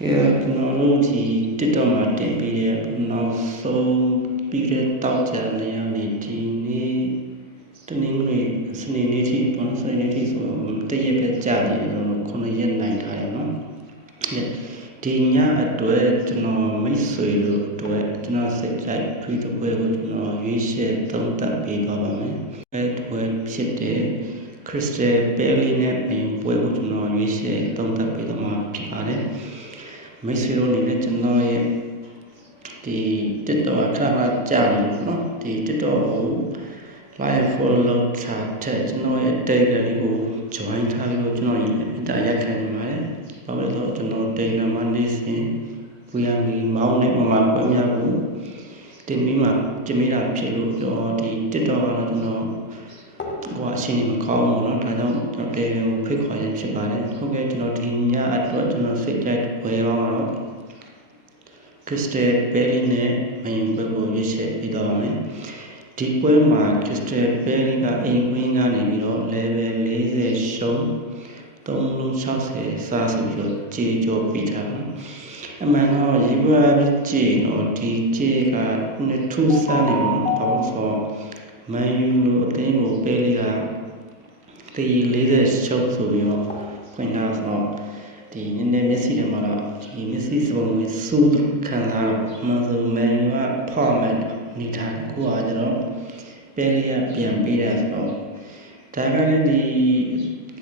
ကျွန်တော်တို့ဒီ TikTok မှာတင်ပေးတဲ့နောက်ဆုံးပြီးတဲ့တောက်ကြနေရနေဒီနေ့တနင်္ဂနွေစနေနေ့ထိပေါ့စနေနေ့ထိဆိုတရက်ပဲကြာတယ်9ရက်နိုင်ထားတယ်နော်ဒီညအတွက်ကျွန်တော်မိတ်ဆွေတို့အတွက်ကျွန်တော်စိတ်ကြိုက်ဖရီတပွဲကိုကျွန်တော်ရွေးချယ်သုံးသပ်ပေးသွားပါမယ်အဲ့ပွဲဖြစ်တဲ့ခရစ်စတယ်ပဲလီနဲ့ပွဲကိုကျွန်တော်ရွေးချယ်သုံးသပ်ပေးသွားမှာဖြစ်ပါတယ်မိတ်ဆွေတို့အနေနဲ့ကျွန်တော်ရဲ့ဒီ TikTok အခါမှာကြာတယ်နော်ဒီ TikTok ကို like follow လုပ်ထားတဲ့ကျွန်တော်ရဲ့ Telegram ကို join ထားပြီးတော့ကျွန်တော်ရဲ့အတားရက်ခံနေပါတယ်။ဘာလို့လဲဆိုတော့ကျွန်တော် Telegram မှာနေစဉ်ပူရမီမောင်းနေမှာပွဲများကိုတင်ပြီးမှကျမိတာဖြစ်လို့တော့ဒီ TikTok ကတော့ကျွန်တော်အရှင်းမကောင်းဘူးเนาะဒါကြောင့်ကျွန်တော် Telegram ကိုဖိတ်ခေါ်ရဖြစ်ပါတယ်။ဟုတ်ကဲ့ကျွန်တော်ဒီညအတွက်ကျွန်တော်စိတ်ကြိုက်ဝယ်ကောင်းတော့ခရစ်စတယ်ပဲလီနဲ့မယုံဘက်ကိုရွေးချယ်ပြီးတော့မယ်ဒီပွဲမှာခရစ်စတယ်ပဲလီကအိမ်ဝင်းကနေပြီးတော့ level 40ရှုံး360စားဆိုပြီးတော့ကြေးကြောပြီးထားတယ်အမှန်တော့ရေပွားကြေးတော့ဒီကြေးကနှစ်ထူးဆန်းနေလို့ဘာလို့ဆိုမန်ယူလိုအသင်းကိုပဲလီကတီ40ရှုံးဆိုပြီးတော့ဖွင့်ထားဆိုဒီနည်းနည်းမျက်စိထဲမှာတော့ဒီမျက်စိစုံကိုစူးခံလာမှန်ဆိုမန်ယူကဖောက်မဲ့နေထားကိုကကျတော့ပဲလီကပြန်ပေးတယ်ဆိုတော့ဒါကလည်းဒီ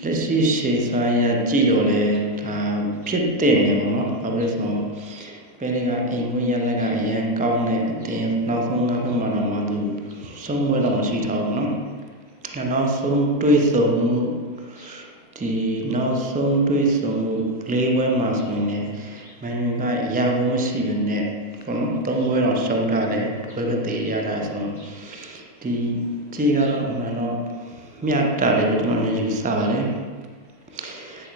လက်ရှိရှေ့ဆိုင်ရကြည့်တော့လေဒါဖြစ်တဲ့နေပေါ့နော်ဘာလို့လဲဆိုတော့ပဲလီကအိမ်ဝင်ရလက်ကအရင်ကောင်းတဲ့အတင်းနောက်ဆုံးကမှတော့သူဆုံးဝဲတော့မရှိတော့ဘူးနော်နောက်ဆုံးတွေးဆုံဒီနောက်ဆုံးတွေးဆုံလေးဝဲမှာဆိုရင်မန်ယူကရဖို့မရှိဘူးနဲ့ခေါင်းသုံးဝဲတော့ရှုံးထားတယ်ဘယ်လိုတည်ရတာဆိုတော့ဒီခြေကတော့မှန်တော့မြတ်တာတယ်ကျွန်တော်ယူဆပါတယ်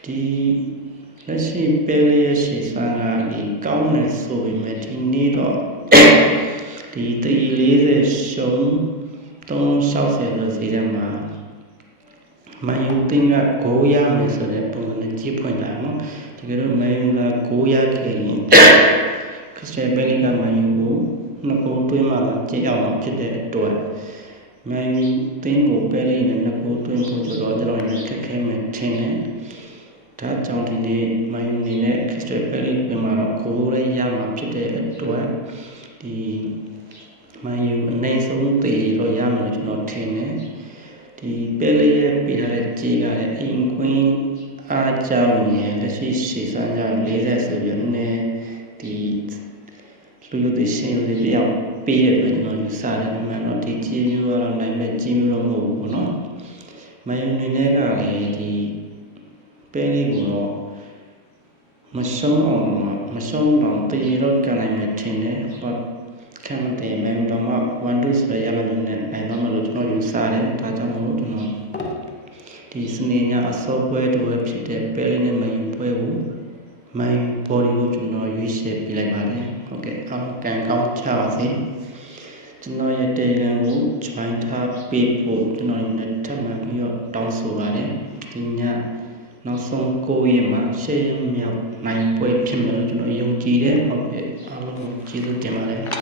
ဒီလက်ရှိပဲလီရဲ့ရှေ့ဆိုင်ကဒီကောင်းနေဆိုပေမဲ့ဒီနေ့တော့ဒီ340ရှုံး360လို့စီးတယ်မှာမန်ယူတင်ကဂိုးရမယ်ဆိုတဲ့ပုံစံနဲ့ကြည့်ဖွင့်တာနော်ဒီကတော့မန်ယူကဂိုးရခဲ့ရင်ခရစ်စတယ်ပဲလီကမန်ယူကိုနှစ်ဂိုးသွင်းမှကျင်းအောင်ဖြစ်တဲ့အတွက်မန်ယူတင်ကိုပဲလီနဲ့နှစ်ဂိုးသွင်းဖို့ဆိုတော့ကျွန်တော်လည်းခက်ခဲမှထင်တယ်ဒါကြောင့်ဒီနေ့မန်ယူနေနဲ့ခရစ်စတယ်ပဲလီပြင်မှာတော့ဂိုးလေးရမှာဖြစ်တဲ့အတွက်ဒီမန်ယူအနေဆုံးတည်လို့ရမှာကျွန်တော်ထင်တယ်ဒီပဲလီရဲ့ပြထားတဲ့ကြေးကလည်းအိမ်ကွင်းအားကြောင့်ရင်လက်ရှိရှေ့ဆိုင်က40ဆိုပြီးနဲ့ဒီလူတွေရှင်းလေးပြောင်းပေးတယ်ပဲကျွန်တော်ယူဆတယ်မှန်တော့ဒီကြေးမျိုးကတော့နိုင်မဲ့ကြေးမျိုးတော့မဟုတ်ဘူးเนาะမန်ယူနေနဲ့ကလည်းဒီပဲလီကိုတော့မရှုံးတော့တည်တော့ကန်နိုင်မှထင်တယ်ဘာခံတဲ့မန်ယူတော့1-2ဆိုရရလို့နဲ့နိုင်တော့မလို့ကျွန်တော်ယူဆတယ်ဒါကြောင့်မို့ကျွန်တော်ဒီစနေညအစောပွဲတို့ဖြစ်တဲ့ပဲလီနဲ့မန်ယူပွဲကိုမန်ယူဘော်ဒီကိုကျွန်တော်ရွေးချယ်ပြလိုက်ပါတယ်ဟုတ်ကဲ့အောင်ကန်ကောင်းချပါစေကျွန်တော်ရဲ့ Telegram ကို join ထားပေးဖို့ကျွန်တော်လည်းထပ်မံပြီးတော့တောင်းဆိုပါတယ်ဒီညနောက်ဆုံး9ရက်မှာ10ရက်မြောက်နိုင်ပွဲဖြစ်မယ်လို့ကျွန်တော်ယုံကြည်တယ်ဟုတ်ကဲ့အားလုံးကျေးဇူးတင်ပါတယ်